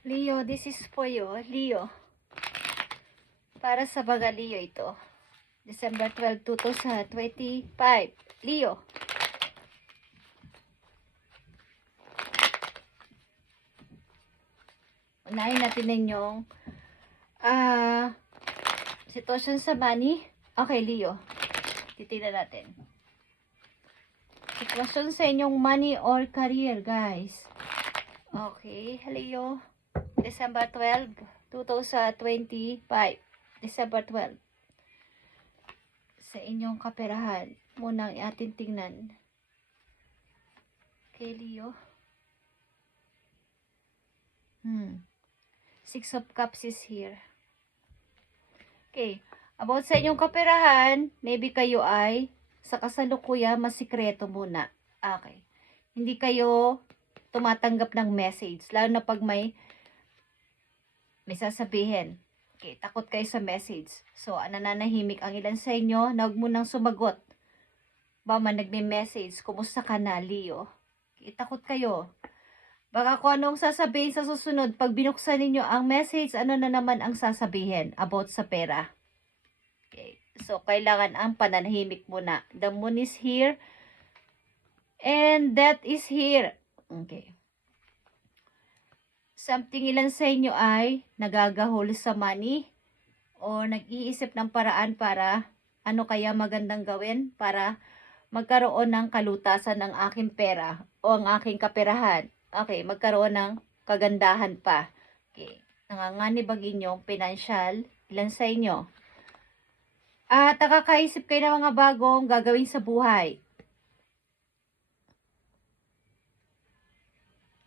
Leo, this is for you, Leo. Para sa baga Leo ito. December 12, 2025. Leo. Unahin natin ninyong sitwasyon sa money. Okay, Leo. Titignan natin. Sitwasyon sa inyong money or career, guys. Okay, Leo. December 12, 2025. December 12. Sa inyong kaperahan. Munang ating tingnan. Okay, Leo. Six of Cups is here. Okay. About sa inyong kaperahan, maybe kayo ay sa kasalukuyan masikreto muna. Okay. Hindi kayo tumatanggap ng message. Lalo na pag may sasabihin. Okay, takot kayo sa message. So, nananahimik ang ilan sa inyo na huwag mo nang sumagot. Ba man nagme-message, kumusta ka na, Leo? Okay, takot kayo. Baka kung anong sasabihin sa susunod, pag binuksan ninyo ang message, ano na naman ang sasabihin about sa pera. Okay, so kailangan ang pananahimik muna. The moon is here, and death is here. Okay. Something ilan sa inyo ay nagagahol sa money o nag-iisip ng paraan para ano kaya magandang gawin para magkaroon ng kalutasan ng aking pera o ang aking kaperahan. Okay, magkaroon ng kagandahan pa. Okay, nanganganib ang inyong financial ilan sa inyo. At nakakaisip kayo ng mga bagong gagawin sa buhay.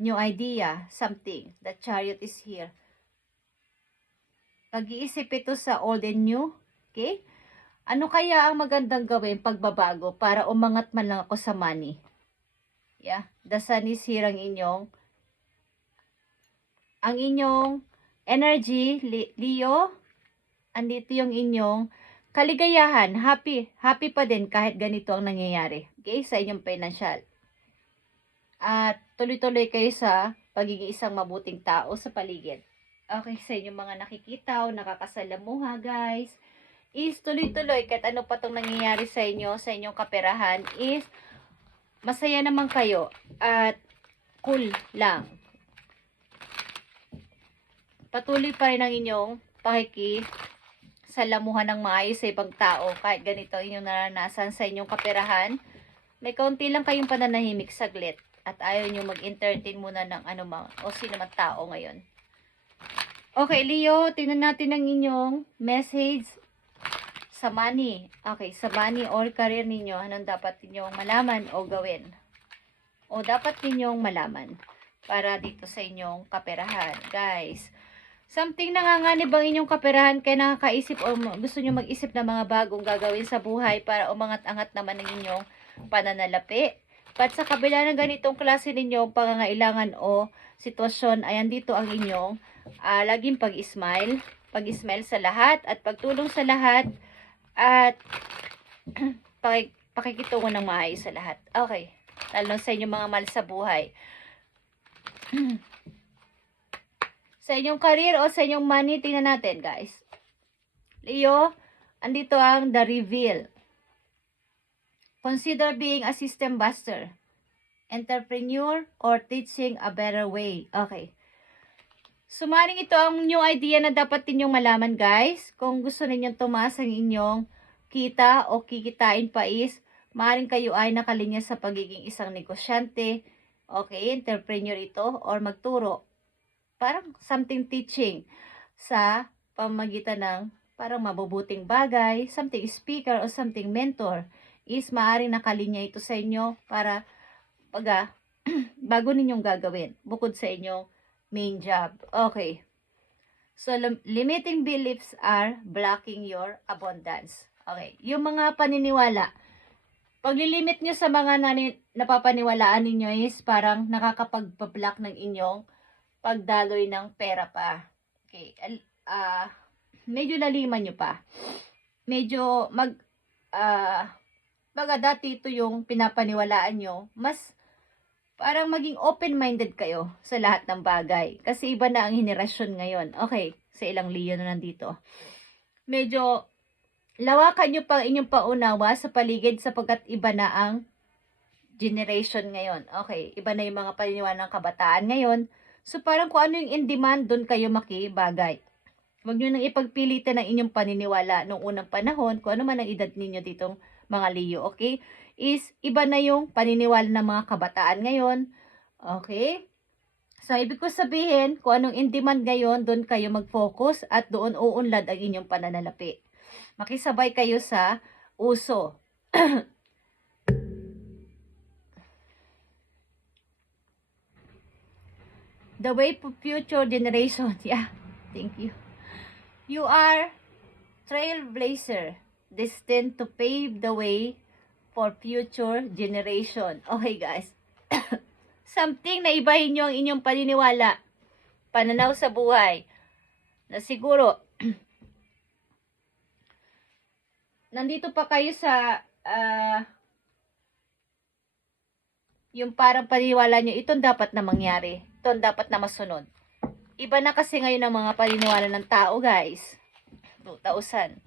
New idea, something. The Chariot is here. Pag-iisip ito sa old and new. Okay? Ano kaya ang magandang gawin pagbabago para umangat man lang ako sa money? Yeah. The Sun is here ang inyong energy, Leo. Andito yung inyong kaligayahan. Happy pa din kahit ganito ang nangyayari. Okay? Sa inyong financial. At tuloy-tuloy kayo sa pagiging isang mabuting tao sa paligid. Okay, sa inyong mga nakikita o nakakasalamuha, guys, is tuloy-tuloy kahit ano pa itong nangyayari sa inyo, sa inyong kaperahan, is masaya naman kayo at cool lang. Patuloy pa rin ang inyong pakikisalamuhan ng maayos sa ibang tao kahit ganito inyong naranasan sa inyong kaperahan. May kaunti lang kayong pananahimik saglit. At ayaw nyo mag-entertain muna ng anumang o sino man tao ngayon. Okay, Leo, tingnan natin ang inyong message sa money. Okay, sa money or career ninyo, anong dapat ninyong malaman o gawin? O dapat ninyong malaman para dito sa inyong kaperahan. Guys, something nanganganib ang inyong kaperahan kaya nakakaisip o gusto nyo mag-isip ng mga bagong gagawin sa buhay para umangat-angat naman ang inyong pananalapi. At sa kabila ng ganitong klase ninyong pangangailangan o sitwasyon, ay andito ang inyong laging pag-smile. Pag-smile sa lahat at pagtulong sa lahat at pakikitungo ng maayos sa lahat. Okay. Lalo sa inyong mga mahal sa buhay. Sa inyong career o sa inyong money, tingnan natin, guys. Leo, andito ang the reveal. Consider being a system buster, entrepreneur, or teaching a better way. Okay. Sumaring ito ang new idea na dapat ninyong malaman, guys. Kung gusto ninyong tumaas ang inyong kita o kikitain pa is, maaaring kayo ay nakalinya sa pagiging isang negosyante, okay, entrepreneur ito, or magturo. Parang something teaching sa pamagitan ng parang mabubuting bagay, something speaker, or something mentor. Is maaaring nakalinya ito sa inyo para bago ninyong gagawin bukod sa inyong main job. Okay. So, limiting beliefs are blocking your abundance. Okay. Yung mga paniniwala, paglilimit nyo sa mga napapaniwalaan ninyo is parang nakakapagpa-block ng inyong pagdaloy ng pera pa. Okay. Medyo laliman nyo pa. Medyo baga dati ito yung pinapaniwalaan nyo, mas parang maging open-minded kayo sa lahat ng bagay. Kasi iba na ang henerasyon ngayon. Okay, sa ilang Leo na nandito. Medyo lawakan nyo pa inyong paunawa sa paligid sapagkat iba na ang generation ngayon. Okay, iba na yung mga paniniwala ng kabataan ngayon. So parang kung ano yung in demand, doon kayo makibagay. Huwag nyo nang ipagpilitan ng inyong paniniwala noong unang panahon, kung ano man ang edad ninyo ditong mga Leo, okay? Is iba na yung paniniwala ng mga kabataan ngayon. Okay? So, ibig ko sabihin, kung anong in demand ngayon, doon kayo mag-focus at doon uunlad ang inyong pananalapi. Makisabay kayo sa uso. The way for future generation. Yeah, thank you. You are trailblazer, destined to pave the way for future generation. Okay, guys. Something na ibahin nyo ang inyong paniniwala, pananaw sa buhay, na siguro, nandito pa kayo sa, yung parang paniniwala nyo, itong dapat na mangyari, itong dapat na masunod. Iba na kasi ngayon ang mga paniniwala ng tao, guys. 2025.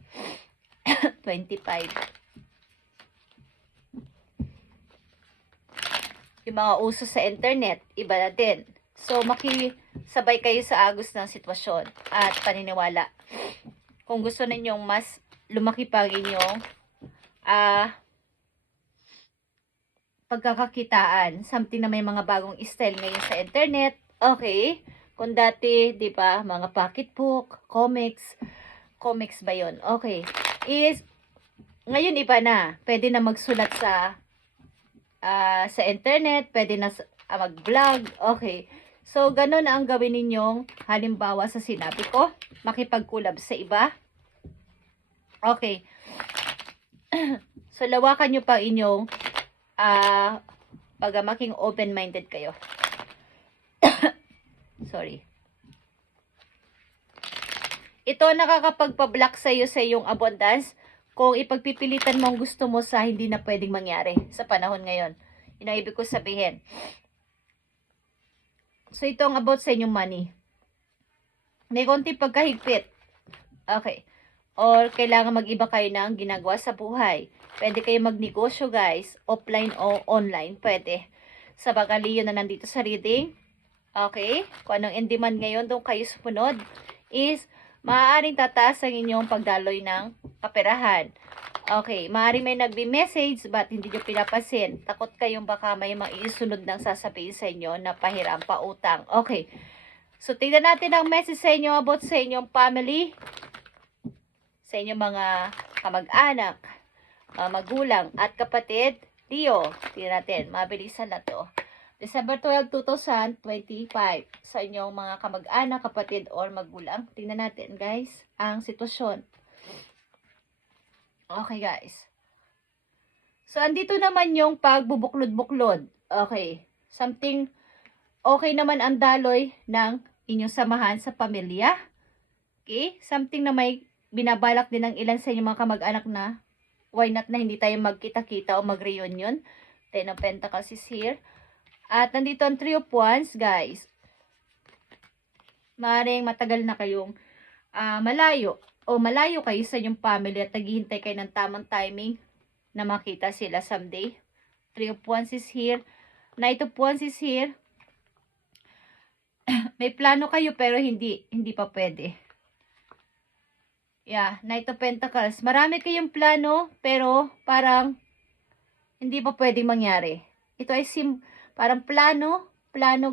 Yung mga uso sa internet, iba na din. So, makisabay kayo sa agos ng sitwasyon at paniniwala. Kung gusto ninyong mas lumaki pa ang inyong pagkakakitaan, something na may mga bagong style ngayon sa internet, okay. Kung dati, di ba, mga pocketbook, comics ba yun? Okay. Ngayon iba na. Pwede na magsulat sa internet, pwede na mag-vlog, okay. So, ganun na ang gawin ninyong, halimbawa sa sinabi ko, makipag-collab sa iba. Okay. So, lawakan nyo pa inyong, maging open-minded kayo. Sorry. Ito nakakapagpa-block sa iyong abundance kung ipagpipilitan mo ang gusto mo sa hindi na pwedeng mangyari sa panahon ngayon. Yun ang ibig ko sabihin. So, ito ang about sa inyong money. May konting pagkahigpit. Okay. Or kailangan mag-iba kayo ng ginagawa sa buhay. Pwede kayo magnegosyo, guys. Offline o online. Pwede. Sa mga Leo na nandito sa reading. Okay. Kung anong in demand ngayon, doon kayo sumunod. Is maaaring tataas ang inyong pagdaloy ng kaperahan. Okay, maaaring may nagbi-message but hindi nyo pinapasin. Takot kayong baka may maisunod ng sasabihin sa inyo na pahiram pa utang. Okay, so tingnan natin ang message sa inyo about sa inyong family, sa inyong mga kamag-anak, magulang at kapatid. Leo, tingnan natin, mabilisan na to. December 12, 2025 sa inyong mga kamag-anak, kapatid, or magulang. Tingnan natin, guys, ang sitwasyon. Okay, guys. So, andito naman yung pagbubuklod-buklod. Okay. Something, okay naman ang daloy ng inyong samahan sa pamilya. Okay. Something na may binabalak din ng ilan sa inyong mga kamag-anak na why not na hindi tayo magkita-kita o mag-reunion. Ten of Pentacles is here. At nandito ang Three of Wands, guys. Maaaring matagal na kayong malayo o malayo kayo sa inyong family at naghihintay kayo ng tamang timing na makita sila someday. Three of Wands is here. Knight of Wands is here. May plano kayo pero hindi pa pwede. Yeah, Knight of Pentacles. Marami kayong plano pero parang hindi pa pwedeng mangyari. Ito ay parang plano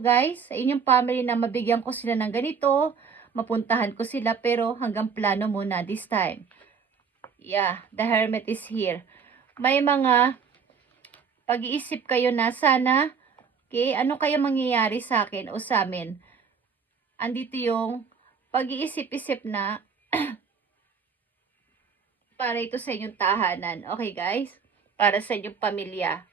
guys, sa inyong family na mabigyan ko sila ng ganito, mapuntahan ko sila, pero hanggang plano muna this time. Yeah, the Hermit is here. May mga pag-iisip kayo na sana, okay, ano kaya mangyayari sa akin o sa amin? Andito yung pag-iisip-isip na para ito sa inyong tahanan. Okay, guys? Para sa inyong pamilya.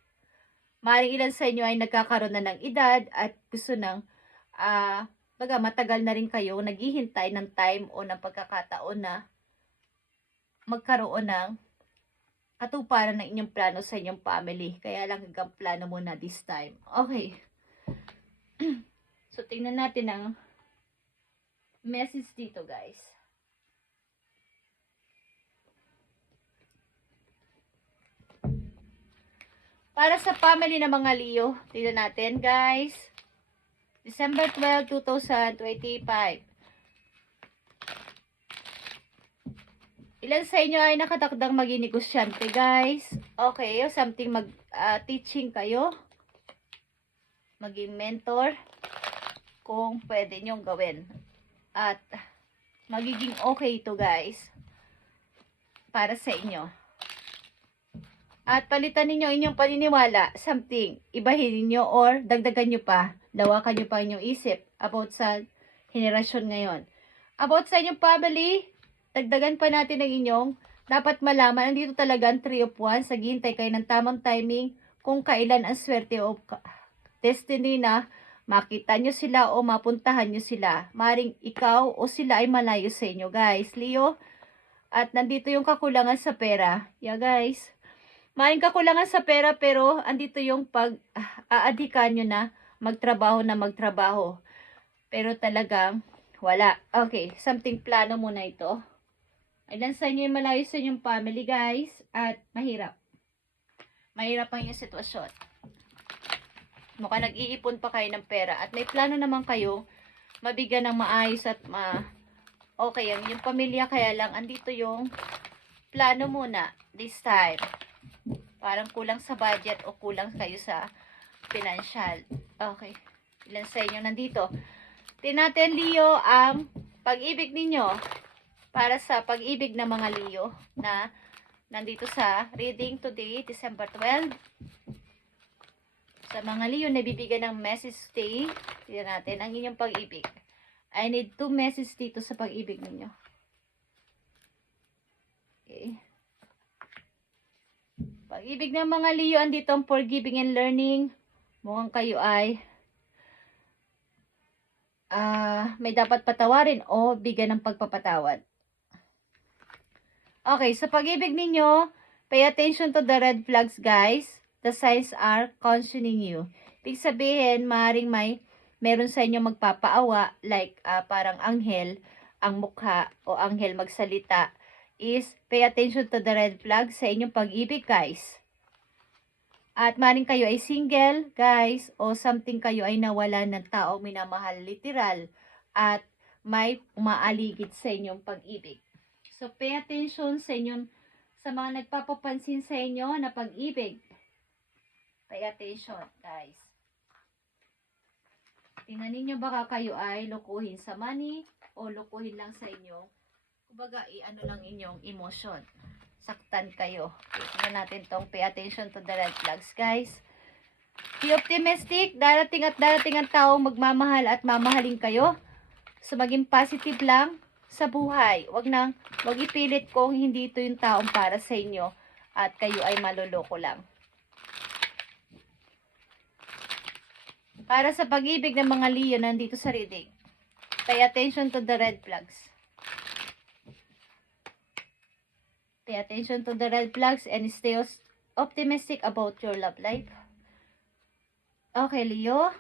Maaaring ilan sa inyo ay nagkakaroon na ng edad at gusto ng matagal na rin kayo naghihintay ng time o ng pagkakataon na magkaroon ng katuparan ng inyong plano sa inyong family. Kaya lang hanggang plano muna this time. Okay. So, tingnan natin ang message dito, guys. Para sa family ng mga Leo, tingnan natin, guys. December 12, 2025. Ilan sa inyo ay nakatakdang maging negosyante, guys? Okay, something teaching kayo. Maging mentor. Kung pwede nyong gawin. At magiging okay ito, guys. Para sa inyo. At palitan ninyo inyong paniniwala, something, ibahin ninyo or dagdagan nyo pa, lawakan nyo pa inyong isip about sa henerasyon ngayon. About sa inyong family, dagdagan pa natin ang inyong dapat malaman. Andito talaga ang 3 of Wands, naghihintay kayo ng tamang timing kung kailan ang swerte o destiny na makita nyo sila o mapuntahan nyo sila. Maring ikaw o sila ay malayo sa inyo, guys. Leo, at nandito yung kakulangan sa pera. Yeah, guys. Maring kakulangan sa pera pero andito yung pag-aadikan nyo na magtrabaho. Pero talagang wala. Okay, something plano muna ito. Ilan sa inyo yung malayo sa inyong family, guys. At mahirap. Mahirap ang inyong sitwasyon. Mukhang nag-iipon pa kayo ng pera. At may plano naman kayo mabigyan ng maayos at okay ang inyong pamilya. Kaya lang andito yung plano muna this time. Parang kulang sa budget o kulang kayo sa financial. Okay. Ilan sa inyo nandito? Tinatin, Leo, ang pag-ibig ninyo para sa pag-ibig ng mga Leo na nandito sa reading today, December 12. Sa mga Leo na bibigyan ng message today, tignan natin ang inyong pag-ibig. I need 2 messages dito sa pag-ibig ninyo. Okay. Pag-ibig ng mga Leo, andito ang forgiving and learning. Mukhang kayo ay may dapat patawarin o bigyan ng pagpapatawad. Okay, sa pag-ibig ninyo, pay attention to the red flags, guys. The signs are cautioning you. Ibig sabihin, maaaring meron sa inyo magpapaawa, like parang anghel, ang mukha o anghel magsalita, is pay attention to the red flag sa inyong pag-ibig, guys. At maring kayo ay single, guys, o something kayo ay nawalan ng tao minamahal, literal, at may umaaligid sa inyong pag-ibig. So, pay attention sa inyong, sa mga nagpapapansin sa inyo na pag-ibig. Pay attention, guys. Tingnan ninyo baka kayo ay lukuhin sa money o lukuhin lang sa inyo. Kumbaga, ano lang inyong emotion. Saktan kayo. Tingnan natin tong pay attention to the red flags, guys. Be optimistic. Darating at darating ang taong magmamahal at mamahalin kayo. So, maging positive lang sa buhay. Wag ipilit kung hindi ito yung taong para sa inyo at kayo ay maluloko lang. Para sa pag-ibig ng mga Leo nandito sa reading, pay attention to the red flags. Pay attention to the red flags and stay optimistic about your love life. Okay, Leo.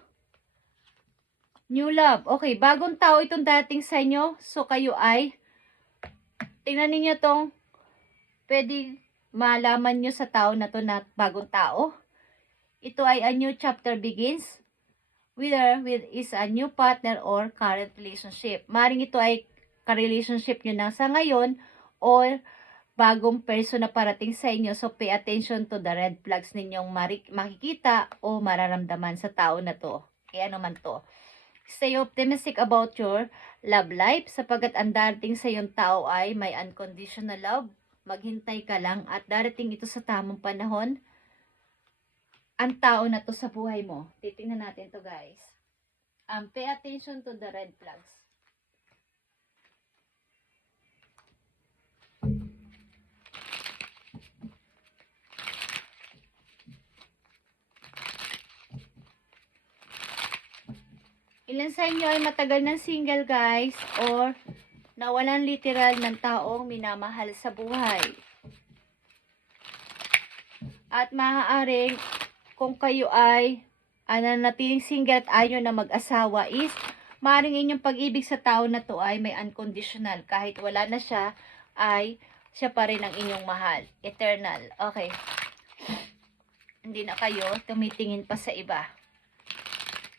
New love. Okay, bagong tao itong dating sa inyo. So, kayo ay, tingnan ninyo tong, pwede malaman nyo sa tao na to na bagong tao. Ito ay a new chapter begins. Whether is a new partner or current relationship. Maring ito ay ka-relationship nyo na sa ngayon or bagong person na parating sa inyo. So, pay attention to the red flags ninyong makikita o mararamdaman sa tao na to. Kaya naman to. Stay optimistic about your love life sapagkat ang darating sa iyong tao ay may unconditional love. Maghintay ka lang at darating ito sa tamang panahon. Ang tao na to sa buhay mo. Titingnan natin to, guys. Pay attention to the red flags. Ilan sa inyo ay matagal ng single, guys, or nawalan literal ng taong minamahal sa buhay. At maaaring kung kayo ay nanatiling single at ayaw na mag-asawa is maaaring inyong pag-ibig sa tao na to ay may unconditional. Kahit wala na siya, ay siya pa rin ang inyong mahal. Eternal. Okay. Hindi na kayo tumitingin pa sa iba.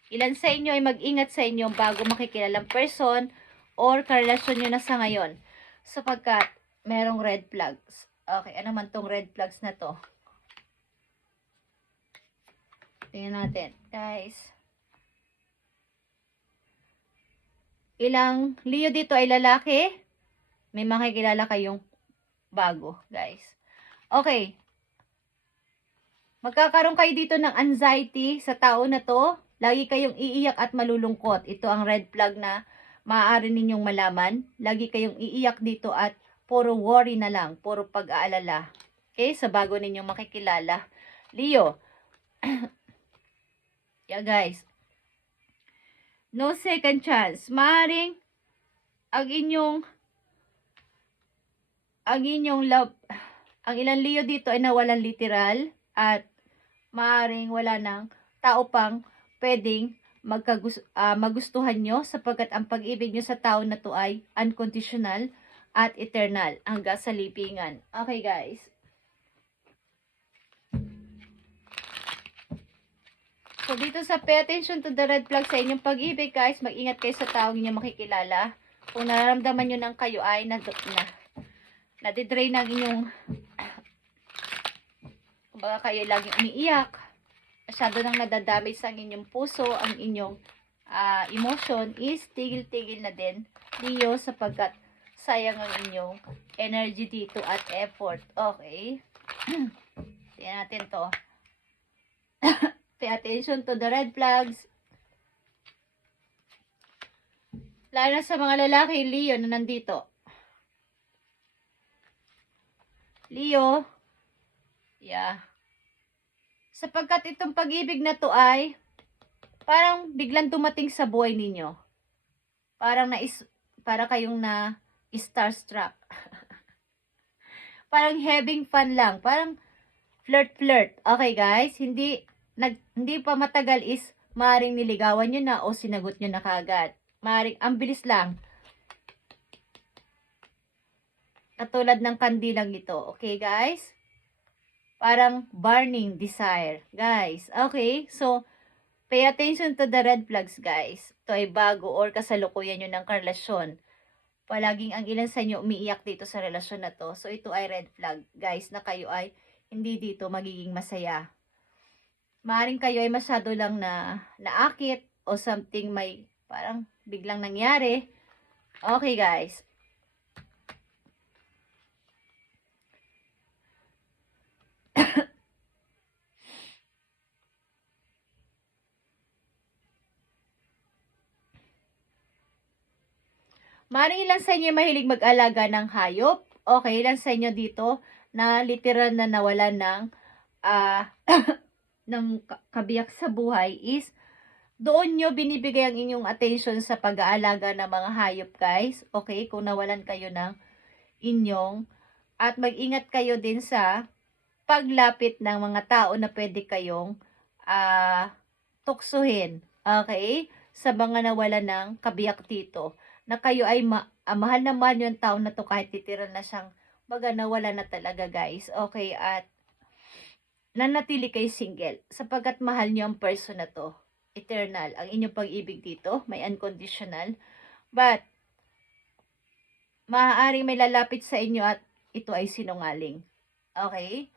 Ilan sa inyo ay mag-ingat sa inyong bago makikilalang person or karelasyon nyo na sa ngayon. Sapagkat merong red flags. Okay, ano man tong red flags na to? Tingnan natin. Guys. Ilang Leo dito ay lalaki? May makikilala kayong bago, guys. Okay. Magkakaroon kayo dito ng anxiety sa tao na to. Lagi kayong iiyak at malulungkot. Ito ang red flag na maaari ninyong malaman. Lagi kayong iiyak dito at puro worry na lang. Puro pag-aalala. Okay? Sa bago ninyong makikilala. Leo. Yeah, guys. No second chance. Maaring ang inyong love, ang ilang Leo dito ay nawalan literal at maaring wala ng tao pang pwedeng magustuhan nyo sapagkat ang pag-ibig nyo sa tao na to ay unconditional at eternal hanggang sa libingan. Okay, guys. So, dito sa pay attention to the red flag sa inyong pag-ibig, guys, mag-ingat kayo sa taong inyong makikilala. Kung nararamdaman nyo ng kayo ay nadidrain ng inyong kumbaga kayo laging umiiyak, masyado nang nadadamage sa inyong puso, ang inyong emotion is tigil-tigil na din, Leo, sapagkat sayang ang inyong energy dito at effort. Okay. Tingnan natin to. Pay attention to the red flags. Lalo na sa mga lalaki, Leo, na nandito. Leo. Yeah. Sapagkat itong pag-ibig na to ay parang biglang dumating sa buhay ninyo. Para kayong na starstruck. Parang having fun lang. Parang flirt. Okay, guys? Hindi pa matagal is maaaring niligawan nyo na o sinagot nyo na kagad. Maaaring ang bilis lang. Katulad ng kandilang ito. Okay, guys? Parang burning desire. Guys, okay? So, pay attention to the red flags, guys. Ito ay bago or kasalukuyan nyo ng karelasyon. Palaging ang ilan sa inyo umiiyak dito sa relasyon na to. So, ito ay red flag, guys, na kayo ay hindi dito magiging masaya. Maaring kayo ay masyado lang na naakit o something may parang biglang nangyari. Okay, guys. Maaring ilan sa inyo mahilig mag-alaga ng hayop. Okay, ilan sa inyo dito na literal na nawalan ng ng kabiyak sa buhay is doon nyo binibigay ang inyong attention sa pag-aalaga ng mga hayop, guys. Okay, kung nawalan kayo ng inyong at mag-ingat kayo din sa paglapit ng mga tao na pwede kayong tuksuhin. Okay, sa mga nawalan ng kabiyak dito na kayo ay mahal na mahal yung tao na to kahit titira na siyang baga nawala na talaga, guys. Okay, at nanatili kayo single sapagkat mahal nyo ang person na to. Eternal. Ang inyong pag-ibig dito, may unconditional. But, maaaring may lalapit sa inyo at ito ay sinungaling. Okay?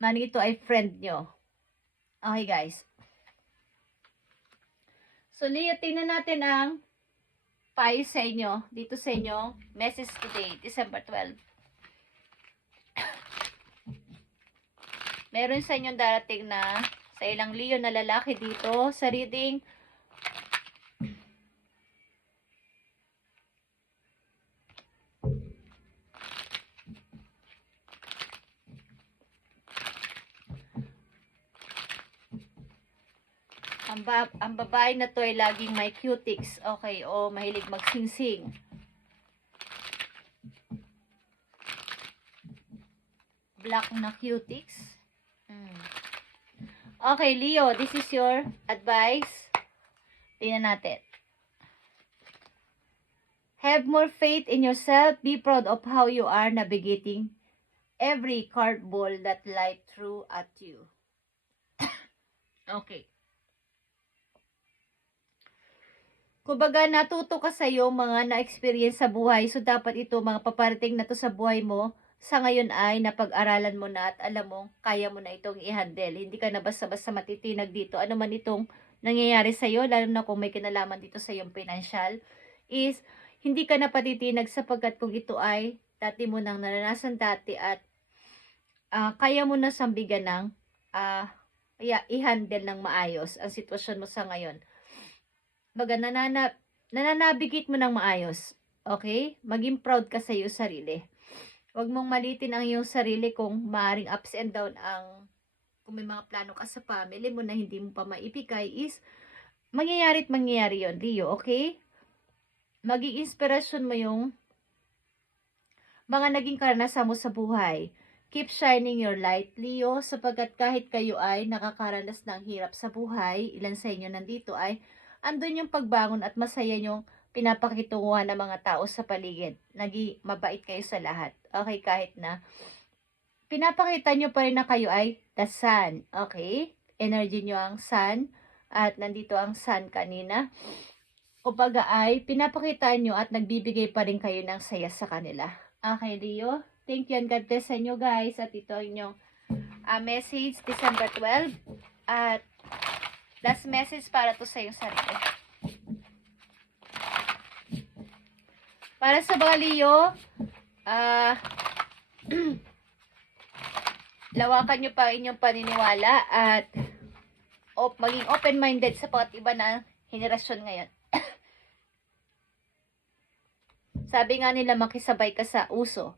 Maaaring ito ay friend nyo. Okay, guys. So, Leo, tingnan natin ang payo sa inyo, dito sa inyo, message today, December 12. Meron sa inyong darating na sa ilang Leo na lalaki dito sa reading. Ang babae na to ay laging may cutics, okay, o mahilig magsingsing. Black na cutics. Okay, Leo, this is your advice. Tingnan natin. Have more faith in yourself. Be proud of how you are navigating every card ball that light through at you. Okay. Kumbaga, natuto ka sa iyo mga na-experience sa buhay. So, dapat ito, mga paparating na to sa buhay mo, sa ngayon ay napag-aralan mo na at alam mo, kaya mo na itong i-handle. Hindi ka na basta-basta matitinag dito. Ano man itong nangyayari sa iyo, lalo na kung may kinalaman dito sa iyong financial, is hindi ka na patitinag sapagkat kung ito ay dati mo nang naranasan dati at kaya mo na sambigan ng i-handle ng maayos ang sitwasyon mo sa ngayon. Baga, nananabigit mo ng maayos. Okay? Maging proud ka sa iyong sarili. Huwag mong malitin ang iyong sarili kung maaring ups and down kung may mga plano ka sa family mo na hindi mo pa maibigay is mangyayari at mangyayari yon, Leo. Okay? Maging inspirasyon mo yung mga naging karanasan mo sa buhay. Keep shining your light, Leo, sapagkat kahit kayo ay nakakaranas ng hirap sa buhay, ilan sa inyo nandito ay andun yung pagbangon at masaya yung pinapakitunguhan ng mga tao sa paligid. Naging mabait kayo sa lahat. Okay, kahit na pinapakita nyo pa rin na kayo ay the sun. Okay? Energy nyo ang sun at nandito ang sun kanina. Kumbaga ay pinapakita nyo at nagbibigay pa rin kayo ng saya sa kanila. Okay, Leo? Thank you and God bless sa inyo, guys. At ito ang inyong message, December 12. At last message para to sa iyong sarili. Para sa mga Leo, lawakan nyo pa inyong paniniwala at maging open-minded sa pagkat iba na henerasyon ngayon. Sabi nga nila, makisabay ka sa uso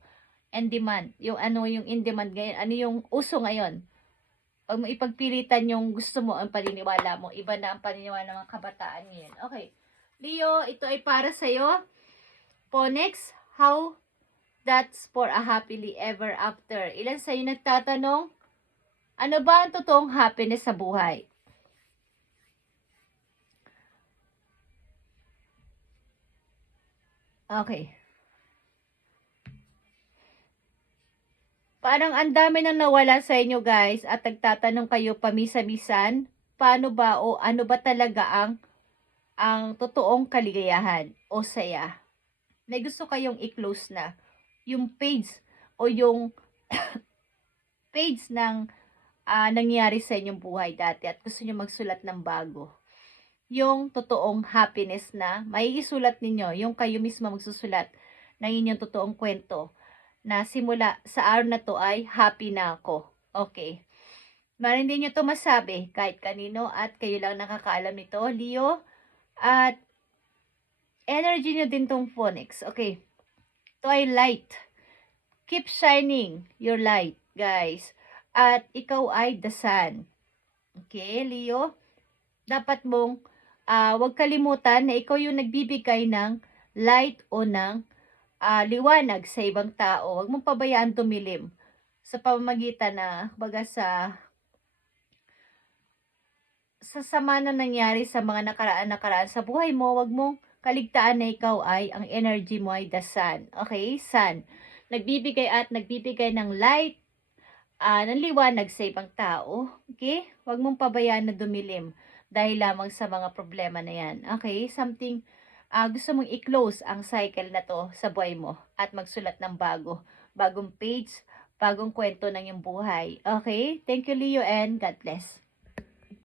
and demand. Yung yung in demand ngayon, ano yung uso ngayon. Huwag mo ipagpilitan yung gusto mo ang paniniwala mo. Iba na ang paniniwala ng mga kabataan ngayon. Okay. Leo, ito ay para sa'yo. Phoenix, how that's for a happily ever after. Ilan sa'yo nagtatanong, ano ba ang totoong happiness sa buhay? Okay. Parang ang dami nang nawala sa inyo, guys, at nagtatanong kayo pamisa-misan, paano ba o ano ba talaga ang totoong kaligayahan o saya? May gusto kayong i-close na yung page o yung page ng nangyari sa inyong buhay dati at gusto nyo magsulat ng bago. Yung totoong happiness na may isulat ninyo, yung kayo mismo magsusulat ng inyong totoong kwento na simula sa araw na to ay happy na ako. Okay. Maring din nyo to masabi kahit kanino at kayo lang nakakaalam nito, Leo. At energy nyo din tong Phoenix. Okay. Ito ay light. Keep shining your light, guys. At ikaw ay the sun. Okay, Leo? Dapat mong huwag kalimutan na ikaw yung nagbibigay ng light o ng liwanag sa ibang tao. Huwag mong pabayaan tumilim sa pamamagitan na baga sa sama na nangyari sa mga nakaraan sa buhay mo. Huwag mong kaligtaan na ikaw ay ang energy mo ay the sun. Okay, sun. Nagbibigay ng light, ng liwanag sa ibang tao. Okay? Huwag mong pabayaan na dumilim dahil lamang sa mga problema na yan. Okay? Something, gusto mong i-close ang cycle na to sa buhay mo at magsulat ng bagong page, bagong kwento ng iyong buhay. Okay? Thank you, Leo, and God bless.